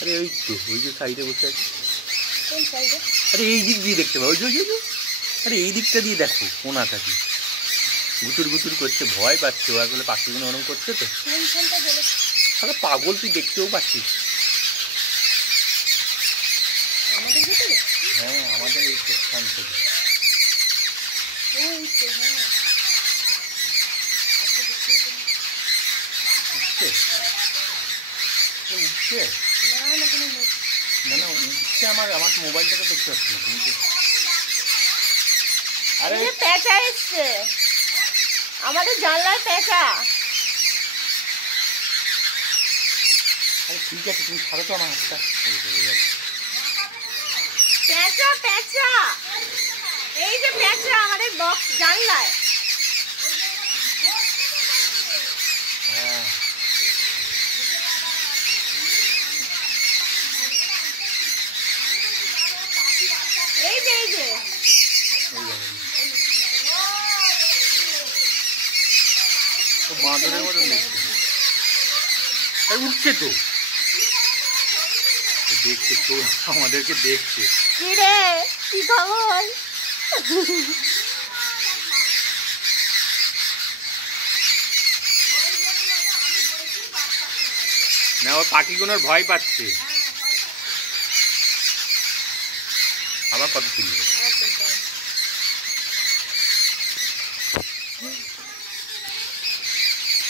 আরে ওই তো ওই যে সাইডে বসে আছে। কোন সাইডে? আরে এই দিক দিয়ে দেখতে পাবো। ওই যে আরে এই দিকটা দিয়ে দেখো, কোনাটা দিয়ে গুতুর গুতুর করছে, ভয় পাচ্ছে ও আসলে, পাখিগুলো ওরম করছে তো। আরে পাগল, তুই দেখতেও পাচ্ছিস। আমাদের ভিতরে? হ্যাঁ, আমাদের এই প্রস্থান থেকে। উঠছে? উঠছে না না, উঠছে। আমার মোবাইলটাকে দেখতে পাচ্ছি না তুমি তো। আরে পেঁচা এসছে আমাদের জানলার, পেঁচা। আরে ঠিক আছে, তুমি ছাড়ো তো আমার হাতটা। পেঁচা পেঁচা, এই যে পেঁচা আমাদের বক্স জানলায়। হ্যাঁ, এই যে বাঁদরের মতন দেখছে। উঠছে তো, দেখছে তো, আমাদেরকে দেখছে। কি রে, কি খবর? না, ও পাখিগুলোর ভয় পাচ্ছে। আবার কত তুলবে?